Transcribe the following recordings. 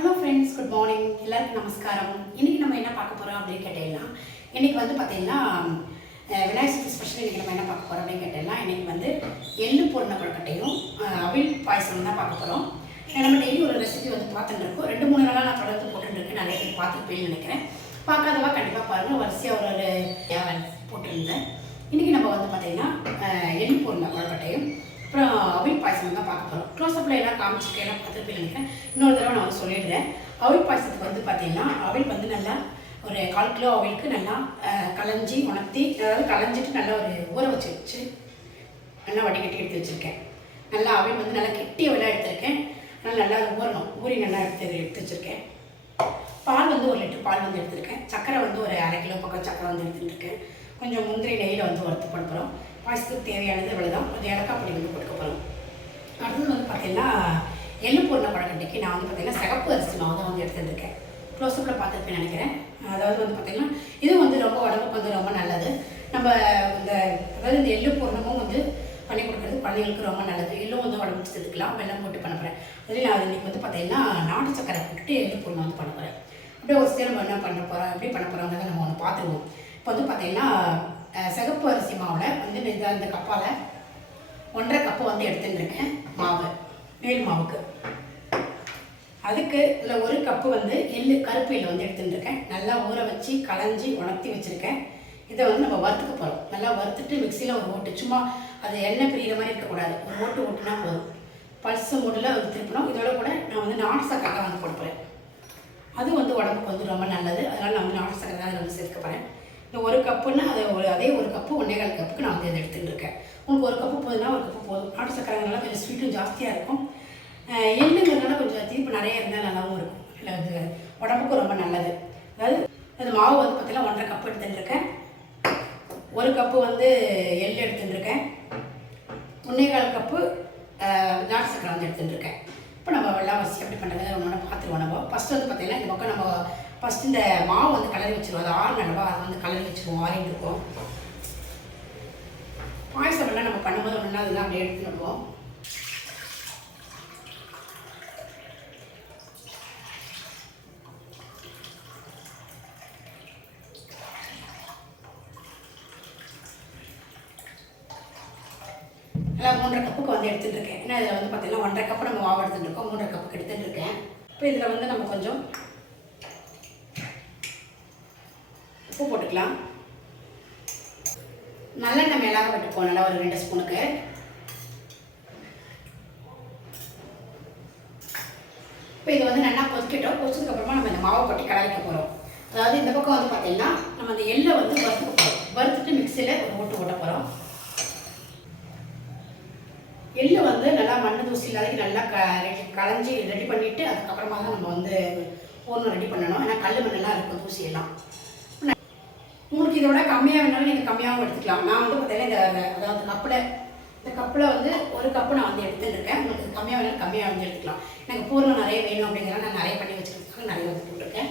Hello friends good morning எல்லாருக்கும் நமஸ்காரம். இன்னைக்கு நம்ம என்ன பார்க்க போகிறோம் அப்படின்னு கேட்டீங்கன்னா இன்னைக்கு வந்து பார்த்தீங்கன்னா விநாயகர் சதுர்த்தி ஸ்பெஷல் இன்னைக்கு நம்ம என்ன பார்க்க போகிறோம் அப்படின்னு கேட்டீங்கன்னா இன்னைக்கு வந்து எள்ளு பொருண கொழுக்கட்டையும் அவில் பாயசம் தான் பார்க்க போகிறோம் நம்ம டெய்லி ஒரு ரெசிபி வந்து பார்த்துட்டு இருக்கோம். ரெண்டு மூணு நாளாக நான் தொடர்ந்து போட்டுட்டு நிறைய பேர் பார்த்துருப்பேன்னு நினைக்கிறேன். பார்க்காதவா கண்டிப்பாக பாருங்கள் வரிசையாக ஒரு ஒரு போட்டிருந்தேன். இன்னைக்கு நம்ம வந்து பார்த்தீங்கன்னா எள்ளு பொருண கொழுக்கட்டையும் அப்புறம் அவிழ் பாயசம் தான் பார்க்க போகிறோம் க்ளோஸ்அப்பில் எல்லாம் காமிச்சிருக்கேன் எல்லாம் பார்த்துருப்பேன் இன்னொரு தடவை நான் வந்து சொல்லிடுறேன். அவிழ் பாயசத்துக்கு வந்து பார்த்தீங்கன்னா அவிழ் வந்து நல்லா ஒரு கால் கிலோ அவிழுக்கு நல்லா கலைஞ்சி உணர்த்தி அதாவது கலைஞ்சிட்டு நல்லா ஒரு ஊற வச்சு வச்சு நல்லா வடிகட்டி எடுத்து வச்சுருக்கேன். நல்லா அவிழ் வந்து நல்லா கெட்டிய விலை எடுத்திருக்கேன். நல்லா நல்லா ஊறணும். ஊறி நல்லா எடுத்து எடுத்து வச்சுருக்கேன். பால் வந்து ஒரு லிட்டர் பால் வந்து எடுத்திருக்கேன். சக்கரை வந்து ஒரு அரை கிலோ பக்கம் சக்கரை வந்து எடுத்துட்டுருக்கேன் கொஞ்சம் முந்திரி நெய்யில் வந்து வறுத்து பண்ணுறோம் பாயசத்துக்கு தேவையானது இவ்வளோ தான் கொஞ்சம் ஏலக்காய் பொடி வந்து போட்டுக்க போகிறோம் அடுத்தது வந்து பார்த்தீங்கன்னா எள்ளு பூர்ண பழக்கட்டைக்கு நான் வந்து பார்த்திங்கன்னா சிகப்பு அரிசி மாவு தான் வந்து எடுத்துருக்கேன் க்ளோஸ்அப்பில் பார்த்துருப்பேன் நினைக்கிறேன். அதாவது வந்து பார்த்திங்கன்னா இதுவும் வந்து ரொம்ப உடம்புக்கு வந்து ரொம்ப நல்லது. நம்ம இந்த அதாவது இந்த எள்ளு பூர்ணமும் வந்து பண்ணி கொடுக்குறது குழந்தைங்களுக்கு ரொம்ப நல்லது. எள்ளும் வந்து உடம்புக்கு சேர்த்துக்கலாம் வெள்ளம் போட்டு பண்ண போகிறேன் அதில் நான் இன்றைக்கி வந்து பார்த்திங்கன்னா நாட்டு சக்கரை போட்டுட்டு எள்ளு பூர்ணம் வந்து பண்ண போகிறேன் அப்படியே ஒரு சேரம் என்ன பண்ண போகிறோம் எப்படி பண்ண போகிறோங்கிறத நம்ம ஒன்று பார்த்துருவோம். இப்போ வந்து பார்த்திங்கன்னா சிகப்பு அரிசி மாவில் வந்து இந்த இந்த கப்பால் ஒன்றரை கப்பு வந்து எடுத்துட்டுருக்கேன் மாவு மேல் மாவுக்கு. அதுக்கு இதில் ஒரு கப்பு வந்து எள்ளு கருப்பு எள்ளு வந்து எடுத்துட்டுருக்கேன். நல்லா ஊற வச்சு களைஞ்சி உணர்த்தி வச்சுருக்கேன். இதை வந்து நம்ம வறுத்துக்க போகிறோம் நல்லா வறுத்துட்டு மிக்சியில் ஒரு ஓட்டு சும்மா அது எண்ணெய் பிரியிற மாதிரி இருக்கக்கூடாது. ஒரு ஓட்டு ஓட்டுனா போதும். பல்ஸ் மூடில் ஒரு திருப்பணும். இதோட கூட நான் வந்து நாட்டு சக்கரை தான் வந்து கொடுப்பேன் அது வந்து உடம்புக்கு வந்து ரொம்ப நல்லது. அதனால் நான் வந்து நாட்டு சக்கரை தான் வந்து சேர்க்க போகிறேன் இந்த ஒரு கப்புன்னா அது ஒரு அதே ஒரு கப்பு ஒன்னேகால் கப்புக்கு நான் வந்து இதை எடுத்துகிட்டு இருக்கேன் உங்களுக்கு ஒரு கப்பு போதுன்னா ஒரு கப்பு போதும். நாட்டு சக்கரைங்கனால கொஞ்சம் ஸ்வீட்டும் ஜாஸ்தியாக இருக்கும். அஹ் எள்ளுங்கிறதுனால கொஞ்சம் தீர்ப்பு நிறைய இருந்தால் நல்லாவும் இருக்கும். இல்லை அது உடம்புக்கும் ரொம்ப நல்லது. அதாவது அது மாவு வந்து பார்த்திங்கன்னா ஒன்றரை கப்பு எடுத்துட்டுருக்கேன். ஒரு கப்பு வந்து எள் எடுத்துட்டுருக்கேன். இருக்கேன் கப்பு நாட்டு சக்கரை வந்து எடுத்துகிட்டு இருக்கேன் இப்போ நம்ம வெள்ளம் எப்படி பண்ணுறது ஒன்று பார்த்துருவோம் நம்ம ஃபஸ்ட்டு வந்து பார்த்திங்கன்னா இந்த பக்கம் நம்ம ஃபஸ்ட் இந்த மாவு வந்து கலரி வச்சுருவோம். அது ஆறு நல்லவா அதை வந்து கலரி வச்சுருவோம். ஆறிட்டு இருக்கும். பாயசம் எல்லாம் நம்ம பண்ணும்போது ஒன்றா அதெல்லாம் அப்படியே எடுத்துன்னு வருவோம் நல்லா மூன்றரை கப்புக்கு வந்து எடுத்துகிட்டு இருக்கேன். ஏன்னா இதில் வந்து பார்த்திங்கன்னா ஒன்றரை கப்பு நம்ம மாவு எடுத்துகிட்டு இருக்கோம். மூன்றரை கப்புக்கு எடுத்துகிட்டு இருக்கேன். இப்போ இதில் வந்து நம்ம கொஞ்சம் உப்பு போட்டுக்கலாம். நல்லெண்ணெய் மேலாக விட்டுப்போம் நல்லா ஒரு ரெண்டு ஸ்பூனுக்கு. இப்போ இது வந்து நல்லா கொதிக்கட்டும். கொதிச்சதுக்கப்புறமா நம்ம இந்த மாவை கொட்டி கலரிக்க போகிறோம் அதாவது இந்த பக்கம் வந்து பார்த்தீங்கன்னா நம்ம அந்த எள்ளை வந்து வறுத்துக்க போகிறோம் வறுத்துட்டு மிக்சியில் ஒரு ஓட்டு ஓட்ட போகிறோம் எள்ளு வந்து நல்லா மண்ணு தூசி இல்லாத நல்லா க ரெடி களைஞ்சி ரெடி பண்ணிவிட்டு அதுக்கப்புறமா தான் நம்ம வந்து ஒன்று ரெடி பண்ணணும். ஏன்னா கல் மண்ணெல்லாம் இருக்கும் தூசியெல்லாம் இதோட கம்மியாக வேணாலும் நீங்கள் கம்மியாகவும் எடுத்துக்கலாம். நான் வந்து பார்த்தீங்கன்னா இந்த அதாவது கப்பில் இந்த கப்பில் வந்து ஒரு கப்பு நான் வந்து எடுத்துட்டுருக்கேன். உங்களுக்கு கம்மியாக வேணாலும் கம்மியாக வந்து எடுத்துக்கலாம். எனக்கு பூர்ணம் நிறைய வேணும் அப்படிங்கிறத நான் நிறைய பண்ணி வச்சுருக்கேன். நிறைய வந்து போட்டிருக்கேன்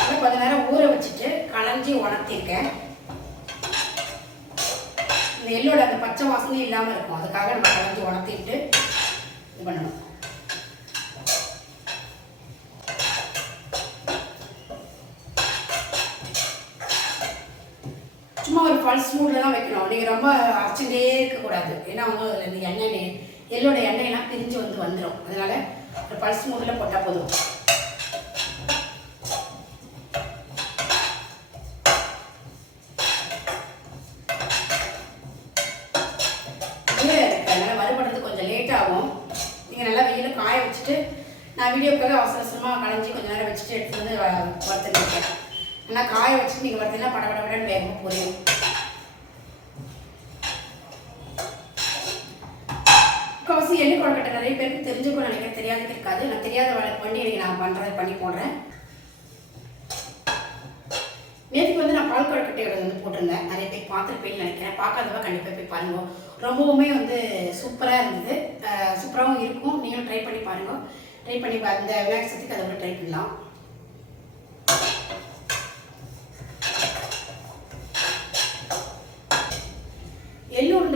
அதை கொஞ்ச நேரம் ஊற வச்சுட்டு களைஞ்சி உணர்த்திருக்கேன் இந்த எள்ளோட அந்த பச்சை வாசனை இல்லாமல் இருக்கும் அதுக்காக நம்ம களைஞ்சி உணர்த்திட்டு இது பண்ணணும் சும்மா ஒரு பல்ஸ் மூடில் தான் வைக்கணும். நீங்கள் ரொம்ப அரைச்சிட்டே இருக்கக்கூடாது. ஏன்னா வந்து அதில் இந்த எண்ணெய் நெய் எள்ளோட எண்ணெயெல்லாம் பிரிஞ்சு வந்து வந்துடும் அதனால ஒரு பல்ஸ் மூடில் போட்டால் போதும். வெயில் இருக்கு. அதனால் கொஞ்சம் லேட் ஆகும். நீங்கள் நல்லா வெயில காய வச்சுட்டு நான் வீடியோக்காக அவசர அவசரமாக கலைஞ்சி கொஞ்சம் நேரம் வச்சுட்டு எடுத்து வந்து வறுத்துருக்கேன் நல்லா காய வச்சுட்டு நீங்கள் வறுத்தீங்கன்னா பட பட படன்னு வேகமாக புரியும். வந்து எள்ளு கொழுக்கட்டை நிறைய பேருக்கு தெரிஞ்சுக்கும் நினைக்கிறேன். தெரியாதுக்கு இருக்காது. நான் தெரியாத வழக்கு பண்ணி எனக்கு நான் பண்ணுறதை பண்ணி போடுறேன். நேற்றுக்கு வந்து நான் பால் கொழுக்கட்டையோட வந்து போட்டிருந்தேன். நிறைய பேர் பார்த்துருப்பேன்னு நினைக்கிறேன். பார்க்காதவா கண்டிப்பாக போய் பாருங்க. ரொம்பவுமே வந்து சூப்பராக இருந்தது. சூப்பராகவும் இருக்கும். நீங்களும் ட்ரை பண்ணி பாருங்க. ட்ரை பண்ணி பா இந்த விநாயகர் சதுர்த்திக்கு அதை விட ட்ரை பண்ணலாம்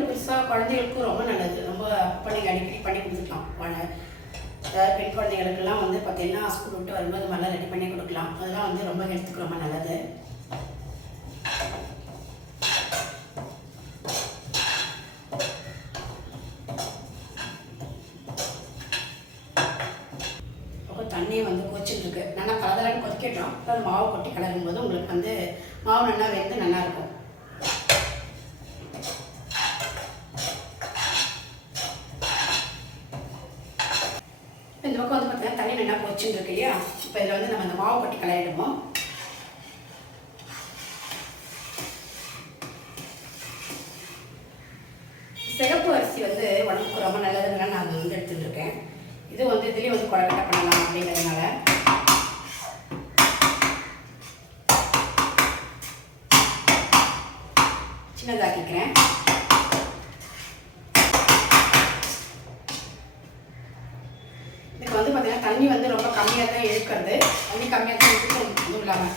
புதுசாக குழந்தைகளுக்கும் ரொம்ப நல்லது ரொம்ப பண்ணி அடிக்கடி பண்ணி கொடுத்துக்கலாம் வ- அதாவது பெண் குழந்தைகளுக்கெல்லாம் வந்து பார்த்தீங்கன்னா ஸ்கூல் விட்டு வரும்போது மழை ரெடி பண்ணி கொடுக்கலாம். அதெல்லாம் வந்து ரொம்ப ஹெல்த்துக்கு ரொம்ப நல்லது. தண்ணியை வந்து கொதிச்சுட்டு இருக்கு நல்லா கலதலன்னு கொதிக்கட்டும். அப்புறம் மாவு கொட்டி கலரும் போது உங்களுக்கு வந்து மாவு நல்லா வெந்து நல்லா இருக்கும் இப்ப இந்த பக்கம் வந்து பார்த்தீங்கன்னா தண்ணி இருக்கு இல்லையா இப்போ இதில் வந்து நம்ம இந்த மாவு கொட்டி கலையிடுவோம் சிகப்பு அரிசி வந்து உடம்புக்கு ரொம்ப நல்லதுனால நான் அதை வந்து எடுத்துட்டு இருக்கேன் இது வந்து இதுலேயும் வந்து குழக்கட்டை பண்ணலாம் அப்படிங்கிறதுனால. சின்னதாக்கிக்கிறேன் இதுக்கு வந்து பார்த்தீங்கன்னா தண்ணி வந்து ரொம்ப கம்மியாக தான் எடுக்கிறது தண்ணி கம்மியாக தான் எடுக்கணும் இதுவும் இல்லாமல்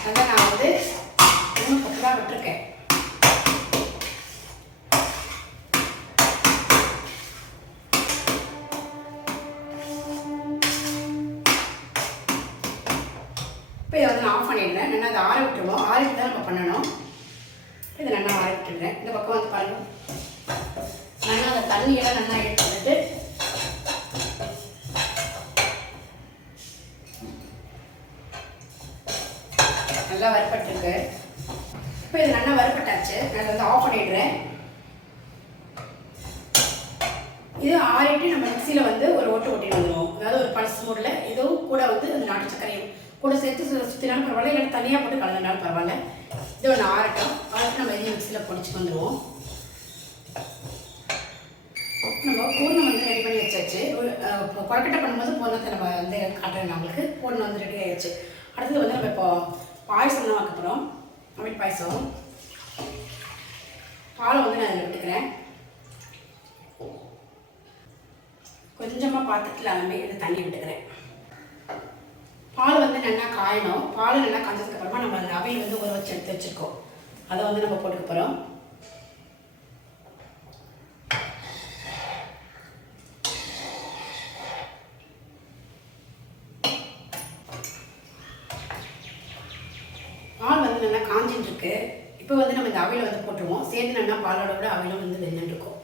அதனால் நான் வந்து மூணு கப்பு தான் விட்டுருக்கேன். இப்போ இதை வந்து நான் ஆஃப் பண்ணிடுறேன். நல்லா அதை ஆற விட்டுருவோம். ஆறிட்டு தான் நம்ம பண்ணணும். இதை நல்லா ஆற விட்டுடுறேன். இந்த பக்கம் வந்து பாருங்க. நல்லா அந்த தண்ணியெல்லாம் நல்லா எடுத்து வந்துட்டு நல்லா வறுப்பட்டிருக்கு இப்போ இது நல்லா வறுப்பட்டாச்சு நான் வந்து ஆஃப் பண்ணிடுறேன் இது ஆறிட்டு நம்ம மிக்சியில் வந்து ஒரு ஓட்டு ஓட்டிட்டு வந்துடுவோம் அதாவது ஒரு பல்ஸ் மூடில் இதுவும் கூட வந்து அந்த நாட்டு சர்க்கரையும் கூட சேர்த்து சு- சுத்தினாலும் பரவாயில்ல இல்லை தனியாக போட்டு கலந்துனாலும் பரவாயில்ல. இது ஒன்று ஆறட்டும். ஆறிட்டு நம்ம இதையும் மிக்சியில் பொடிச்சு வந்துடுவோம் நம்ம பூர்ணம் வந்து ரெடி பண்ணி வச்சாச்சு. ஒரு அஹ், கொழக்கட்டை பண்ணும்போது பூர்ணத்தை நம்ம வந்து காட்டுறேன் நம்மளுக்கு பூர்ணம் வந்து ரெடி ஆயிடுச்சு. அடுத்தது வந்து நம்ம இப்போ பாயசம் தான் வைக்க போகிறோம் அமிட் பாயசம். பாலை வந்து நான் விட்டுக்கிறேன். கொஞ்சமாக பார்த்துட்டு எல்லாமே இது தண்ணி விட்டுக்கிறேன். பால் வந்து நல்லா காயணும். பால் நல்லா காய்ச்சதுக்கு அப்புறமா நம்ம அந்த வந்து ஊற வச்சு எடுத்து வச்சுருக்கோம். அதை வந்து நம்ம போட்டுக்க போகிறோம் பால் வந்து நல்லா காஞ்சின்னு இருக்கு. இப்போ வந்து நம்ம இந்த அவையில் வந்து போட்டுருவோம். சேர்ந்து நல்லா பாலோட விட அவையிலும் வந்து வெந்துட்டு இருக்கும்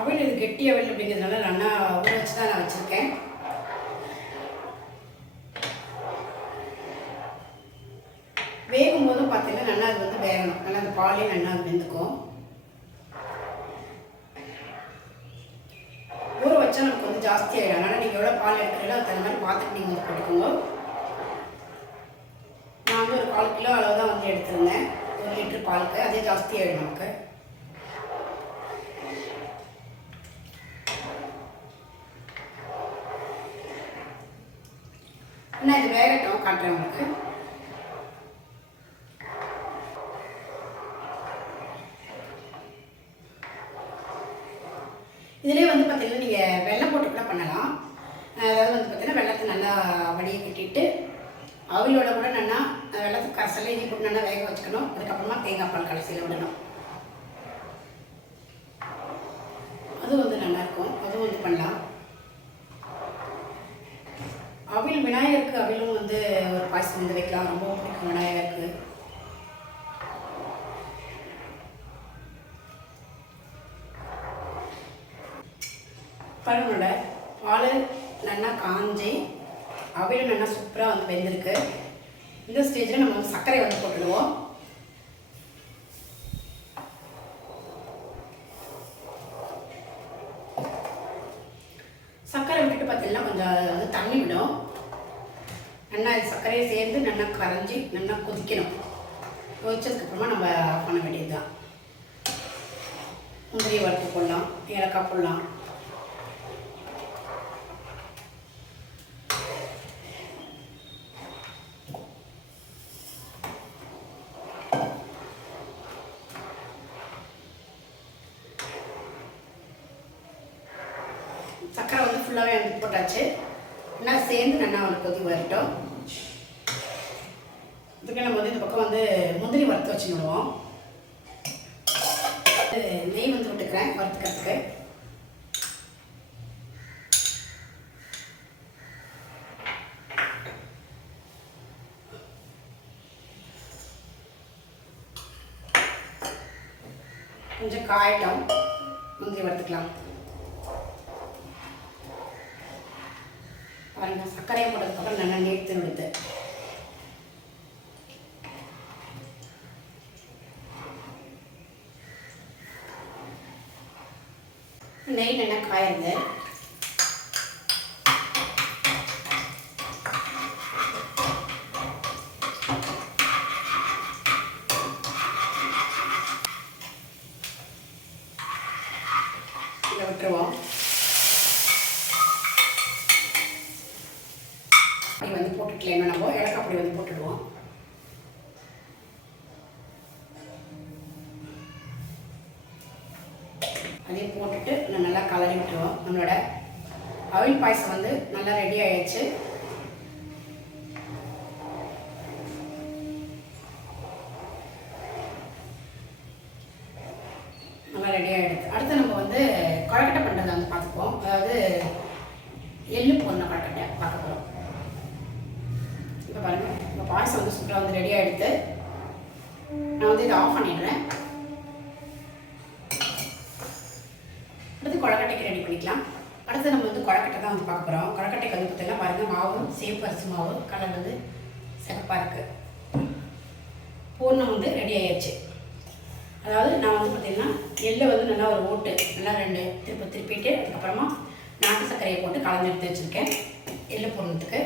அவல் இது கெட்டி அவல் அப்படிங்கிறதுனால நல்லா ஊற வச்சு தான் நான் வச்சுருக்கேன். வேகும் போதும் பார்த்தீங்கன்னா நல்லா அது வந்து வேகணும். நல்லா அந்த பாலே நல்லா அது வெந்துக்கும். ஊற வச்சா நமக்கு வந்து ஜாஸ்தி ஆகிடும் அதனால் நீங்கள் எவ்வளோ பால் எடுக்கிறீங்களோ அது தகுந்த மாதிரி பார்த்துட்டு நீங்கள் வந்து போட்டுக்கோங்க. நான் வந்து ஒரு கால் கிலோ அளவு தான் வந்து எடுத்திருந்தேன். ஒரு லிட்டர் பாலுக்கு. அதே ஜாஸ்தி ஆகிடும் நமக்கு. நான் இது வேகட்டும் காட்டுறேன் உங்களுக்கு. இதுலேயே வந்து பார்த்தீங்கன்னா நீங்கள் வெள்ளம் போட்டு கூட பண்ணலாம். அதாவது வந்து பார்த்தீங்கன்னா வெள்ளத்தை நல்லா வடியை கட்டிட்டு அவிலோட கூட நல்லா வெள்ளத்துக்கு கரைசலை இனி போட்டு நல்லா வேக வச்சுக்கணும். அதுக்கப்புறமா தேங்காய் பால் கடைசியில் விடணும். அது வந்து நல்லாயிருக்கும் அதுவும் வந்து பண்ணலாம். அவில் விநாயகருக்கு அவிலும் வந்து ஒரு பாயசம் வந்து வைக்கலாம். ரொம்ப பிடிக்கும் விநாயகருக்கு. பழனோட பால் நல்லா காஞ்சி அவிலும் நல்லா சூப்பராக வந்து வெந்திருக்கு. இந்த ஸ்டேஜில் நம்ம வந்து சர்க்கரை வந்து போட்டுடுவோம் சர்க்கரை விட்டுட்டு பார்த்தீங்கன்னா கொஞ்சம் அது வந்து தண்ணி விடும் நல்லா இது சர்க்கரையை சேர்ந்து நல்லா கரைஞ்சி நல்லா கொதிக்கணும். கொதிச்சதுக்கப்புறமா நம்ம ஆஃப் பண்ண வேண்டியது தான் முந்திரியை வறுத்து போடலாம் ஏலக்காய் போடலாம் ஃபுல்லாகவே வந்து போட்டாச்சு நல்லா சேர்ந்து நல்லா ஒரு கொதி வரட்டும் இதுக்கு நம்ம வந்து இந்த பக்கம் வந்து முந்திரி வறுத்து வச்சுடுவோம் நெய் வந்து விட்டுக்கிறேன் வறுத்துக்கிறதுக்கு கொஞ்சம் காயட்டும். முந்திரி வறுத்துக்கலாம். பாருங்க சர்க்கரையை போட்டதுக்கப்புறம் நல்லா நீர்த்து விடுது. நெய் நல்லா காயுது விட்டுருவோம் அப்படி வந்து போட்டுக்கலாம் நம்ம இலக்கப்படி வந்து போட்டுடுவோம். அதையும் போட்டுட்டு நான் நல்லா கலரி விட்டுருவோம் நம்மளோட அவில் பாயசம் வந்து நல்லா ரெடி ஆயிடுச்சு நல்லா ரெடி ஆகிடுது அடுத்து நம்ம வந்து கொழக்கட்டை பண்ணுறதை வந்து பார்த்துப்போம் அதாவது எள்ளு பார்க்க போகிறோம் இப்போ பாருங்கள் இப்போ பாயசம் வந்து சூப்பராக வந்து ரெடி எடுத்து நான் வந்து இதை ஆஃப் பண்ணிடுறேன். அடுத்து கொழக்கட்டைக்கு ரெடி பண்ணிக்கலாம். அடுத்து நம்ம வந்து கொழக்கட்டை தான் வந்து பார்க்க போகிறோம் கொழக்கட்டைக்கு வந்து பார்த்தீங்கன்னா பாருங்கள் மாவும் சேப்பு அரிசி மாவு கலர் வந்து சிறப்பாக இருக்குது பூர்ணம் வந்து ரெடி ஆயிடுச்சு. அதாவது நான் வந்து பார்த்தீங்கன்னா எள்ளை வந்து நல்லா ஒரு ஓட்டு நல்லா ரெண்டு திருப்பி திருப்பிட்டு அதுக்கப்புறமா நாட்டு சர்க்கரையை போட்டு கலந்து எடுத்து வச்சுருக்கேன். எள்ளு போடுறதுக்கு.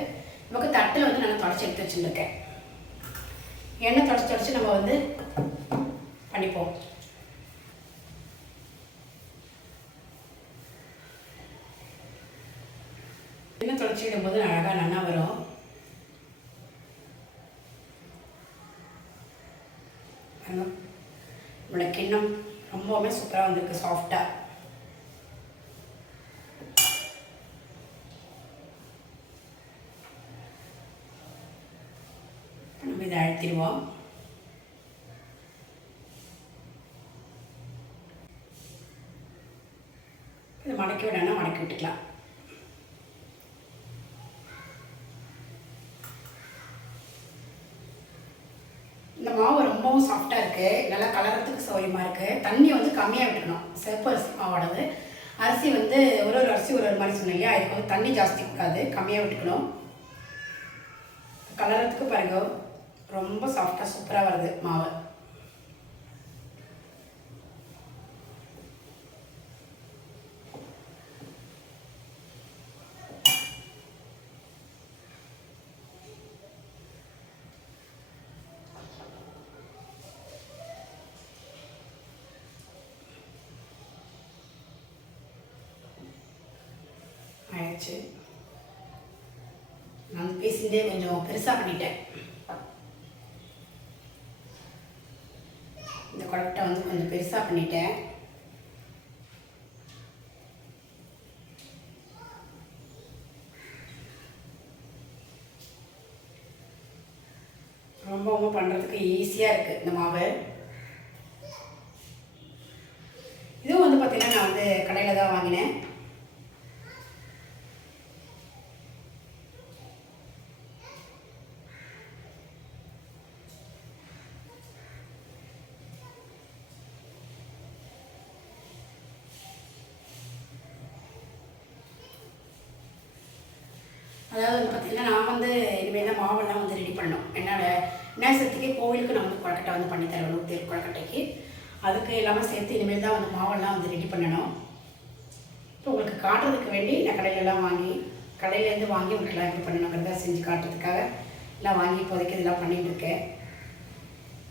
நமக்கு தட்டில் வந்து நல்லா தொடச்சி எடுத்து வச்சுருக்கேன் எண்ணெய் தொடச்சி தொடச்சி நம்ம வந்து பண்ணிப்போம். எண்ணெய் தொடச்சி விடும்போது அழகாக நல்லா வரும். பாருங்க. நம்மளோட கிண்ணம் ரொம்பவுமே சூப்பராக வந்திருக்கு சாஃப்டாக நம்ம இதை மடக்கி விடணும் மடக்கி விட்டுக்கலாம். இந்த மாவு ரொம்பவும் சாஃப்டாக இருக்குது நல்லா கலரத்துக்கு சௌரியமாக இருக்குது தண்ணி வந்து கம்மியாக விட்டுக்கணும். செப்பு அரிசி மாவோடது. அரிசி வந்து ஒரு ஒரு அரிசி ஒரு ஒரு மாதிரி சொன்னீங்க. இல்லையா அதுக்கு வந்து தண்ணி ஜாஸ்தி கூடாது. கம்மியாக விட்டுக்கணும். கலரத்துக்கு பாருங்க. ரொம்ப சாஃப்டாக சூப்பராக வருது மாவு. ஆயிடுச்சு. நான் பேசிட்டே கொஞ்சம் பெருசாக பண்ணிட்டேன் இந்த கொழக்கட்டை வந்து கொஞ்சம் பண்ணிட்டேன். ரொம்பவும் பண்ணுறதுக்கு ஈஸியாக இருக்குது இந்த மாவு இதுவும் வந்து பார்த்திங்கன்னா நான் வந்து கடையில் தான் வாங்கினேன் அதாவது வந்து பார்த்திங்கன்னா நான் வந்து இனிமேல் தான் மாவெல்லாம் வந்து ரெடி பண்ணணும். என்னோட நேசத்துக்கே கோவிலுக்கு நான் வந்து கொழக்கட்டை வந்து பண்ணி தரணும் தேர் கொழக்கட்டைக்கு. அதுக்கு எல்லாமே சேர்த்து இனிமேல் தான் வந்து மாவெல்லாம் வந்து ரெடி பண்ணணும். இப்போ உங்களுக்கு காட்டுறதுக்கு வேண்டி நான் கடையிலலாம் வாங்கி கடையிலேருந்து வாங்கி உங்களுக்குலாம் எப்படி பண்ணணுங்கிறத செஞ்சு காட்டுறதுக்காக எல்லாம் வாங்கி இப்போதைக்கு இதெல்லாம் பண்ணிட்டு இருக்கேன்.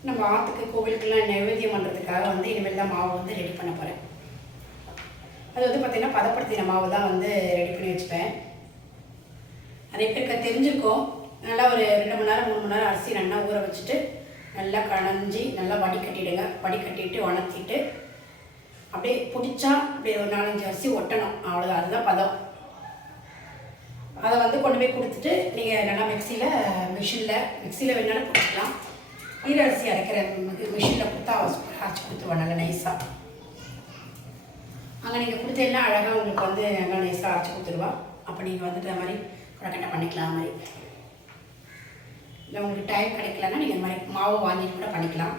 நம்ம ஆற்றுக்கு கோவிலுக்கெல்லாம் நைவேத்தியம் பண்ணுறதுக்காக வந்து இனிமேல் தான் மாவு வந்து ரெடி பண்ண போகிறேன் அது வந்து பார்த்திங்கன்னா பதப்படுத்தின மாவு தான் வந்து ரெடி பண்ணி வச்சுப்பேன். நிறைய பேருக்கு தெரிஞ்சிருக்கும் நல்லா ஒரு ரெண்டு மணி நேரம் மூணு மணி நேரம் அரிசி நல்லா ஊற வச்சுட்டு நல்லா களைஞ்சி நல்லா வடிகட்டிடுங்க வடிகட்டிட்டு உணர்த்திட்டு அப்படியே பிடிச்சா அப்படியே ஒரு நாலஞ்சு அரிசி ஒட்டணும். அவ்வளோதான் அதுதான் பதம். அதை வந்து கொண்டு போய் கொடுத்துட்டு நீங்கள் நல்லா மிக்சியில் மிஷினில் மிக்சியில் வேணாலும் பிடிச்சிக்கலாம். ஈர அரிசி அரைக்கிற மிஷினில் கொடுத்தா அரைச்சி கொடுத்துருவோம் நல்லா நைஸாக அங்கே நீங்கள் கொடுத்தீங்கன்னா அழகாக உங்களுக்கு வந்து நல்லா நைஸாக அரைச்சி கொடுத்துருவா அப்போ நீங்கள் வந்துட்டு மாதிரி கொடக்கட்டை பண்ணிக்கலாம். மாதிரி இல்லை உங்களுக்கு டைம் கிடைக்கலன்னா நீங்கள் இந்த மாதிரி மாவு வாங்கிட்டு கூட பண்ணிக்கலாம்.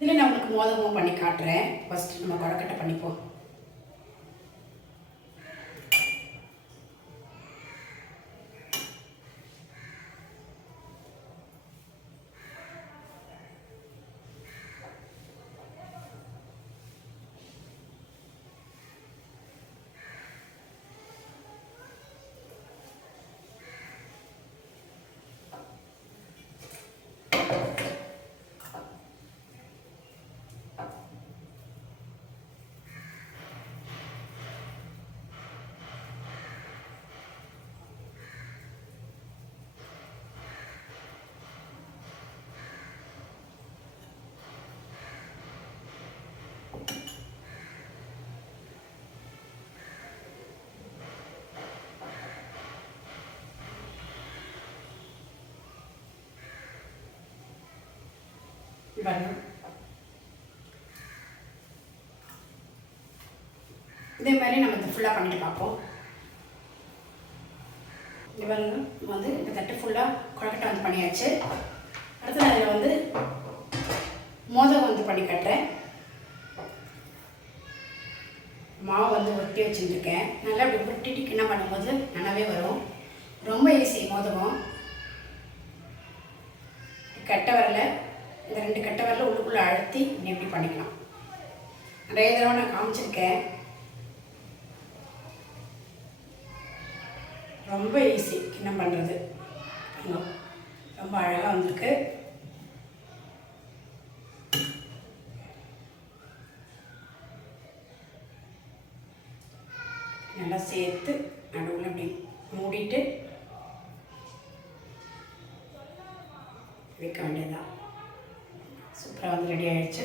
இதில் நான் உங்களுக்கு மோதகமும் பண்ணி காட்டுறேன். ஃபஸ்ட்டு நம்ம கொடக்கட்டை பண்ணிப்போம். பாருங்க இதே மாதிரி நம்ம இதை ஃபுல்லாக பண்ணிட்டு பார்ப்போம். இங்கே பாருங்க வந்து இந்த தட்டு ஃபுல்லாக குழக்கட்டை வந்து பண்ணியாச்சு. அடுத்து நான் இதில் வந்து மோதகம் வந்து பண்ணி கட்டுறேன். மாவு வந்து ஒட்டி வச்சுருக்கேன் நல்லா அப்படி உருட்டிட்டு கிண்ணம் பண்ணும்போது நல்லாவே வரும். ரொம்ப ஈஸி மோதகம். கட்டை வர வரல அழுத்தி நீ இப்படி பண்ணிக்கலாம். நிறைய தடவை நான் காமிச்சிருக்கேன். ரொம்ப ஈஸி கிண்ணம் பண்ணுறது ரொம்ப அழகாக வந்திருக்கு. நல்லா சேர்த்து நடுவில் அப்படி மூடிட்டு வைக்க வேண்டியதுதான் சூப்பராக வந்து ரெடி ஆயிடுச்சு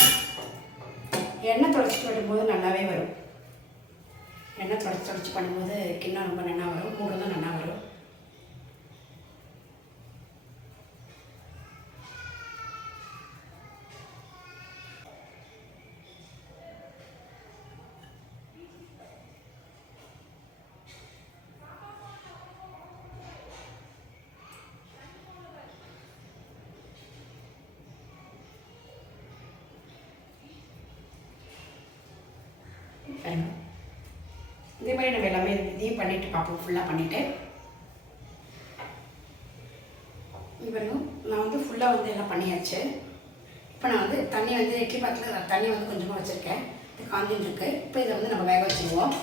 எண்ணெய் தொடச்சி விடும்போது நல்லாவே வரும் எண்ணெய் தொடச்சி தொடச்சி பண்ணும்போது ரொம்ப நல்லா வரும் கூட தான் நல்லா வரும் Thank you. இதே மாதிரி நம்ம எல்லாமே இதையும் பண்ணிட்டு பார்ப்போம். ஃபுல்லாக பண்ணிவிட்டு பாருங்க நான் வந்து ஃபுல்லாக வந்து எல்லாம் பண்ணியாச்சு. இப்போ நான் வந்து தண்ணி வந்து இட்லி பாத்திரத்தில் தண்ணி வந்து கொஞ்சமாக வச்சுருக்கேன். இது காஞ்சின்னு இப்போ இதை வந்து நம்ம வேக வச்சுருவோம்.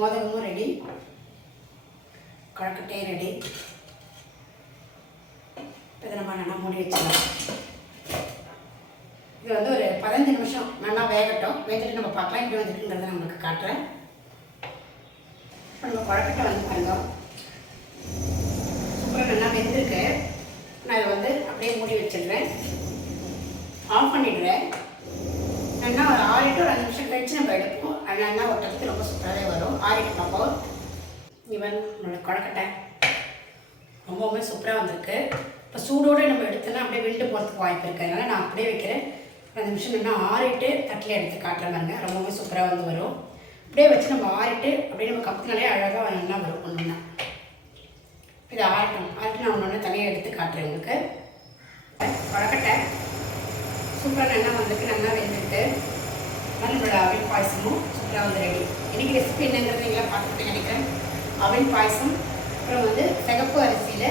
மோதகமும் ரெடி கொழக்கட்டையும் ரெடி இப்போ இதை நம்ம நல்லா மூடி வச்சிடலாம். இது வந்து ஒரு பதினஞ்சு நிமிஷம் நல்லா வேகட்டும். வேகட்டு நம்ம பார்க்கலாம். இப்படி வந்துருக்குங்கிறத நான் உங்களுக்கு காட்டுறேன். இப்போ நம்ம கொழக்கட்டை வந்து பாருங்க சூப்பராக நல்லா வெந்திருக்கு. நான் இதை வந்து அப்படியே மூடி வச்சிடுறேன் ஆஃப் பண்ணிடுறேன் நல்லா ஒரு ஆறு டு ஒரு அஞ்சு நிமிஷம் கழிச்சு நம்ம எடுப்போம். அது நல்லா ஒட்டுறதுக்கு ரொம்ப சூப்பராகவே வரும். ஆறிட்டு பார்ப்போம் இவன் நம்மளோட குழக்கட்டை ரொம்பவுமே சூப்பராக வந்திருக்கு. இப்போ சூடோடு நம்ம எடுத்தோன்னா அப்படியே விட்டு போகிறதுக்கு வாய்ப்பு இருக்குது அதனால் நான் அப்படியே வைக்கிறேன். அஞ்சு நிமிஷம் நல்லா ஆறிட்டு தட்டில் எடுத்து காட்டுறேன் பாருங்க. ரொம்பவுமே சூப்பராக வந்து வரும். அப்படியே வச்சு நம்ம ஆறிட்டு அப்படியே நம்ம கப்புனாலே அழகாக நல்லா வரும் ஒன்று இது ஆறட்டும். ஆறிட்டு நான் ஒன்று தனியாக எடுத்து காட்டுறேன் உங்களுக்கு. வழக்கட்டை சூப்பராக நல்லா வந்துருக்கு நல்லா வெந்துட்டு. நம்மளோட அவின் பாயசமும் சூப்பராக வந்து ரெடி இன்றைக்கி ரெசிபி என்னங்கிறது நீங்களாம் பார்த்துட்டு நினைக்கிறேன். அவின் பாயசம் அப்புறம் வந்து சிகப்பு அரிசியில்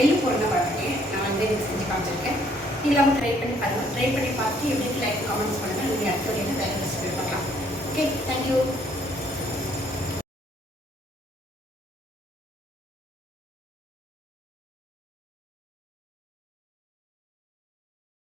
எள்ளு பொருளை வளர்த்துட்டேன் நான் வந்து எனக்கு செஞ்சு காமிச்சிருக்கேன். இல்லாமல் ட்ரை பண்ணி பாருங்கள் ட்ரை பண்ணி பார்த்து எப்படி லைக் கமெண்ட்ஸ் பண்ணுங்கள் நீங்கள் அடுத்த வரைக்கும் வேறு ரெசிபி பார்க்கலாம். Okay thank you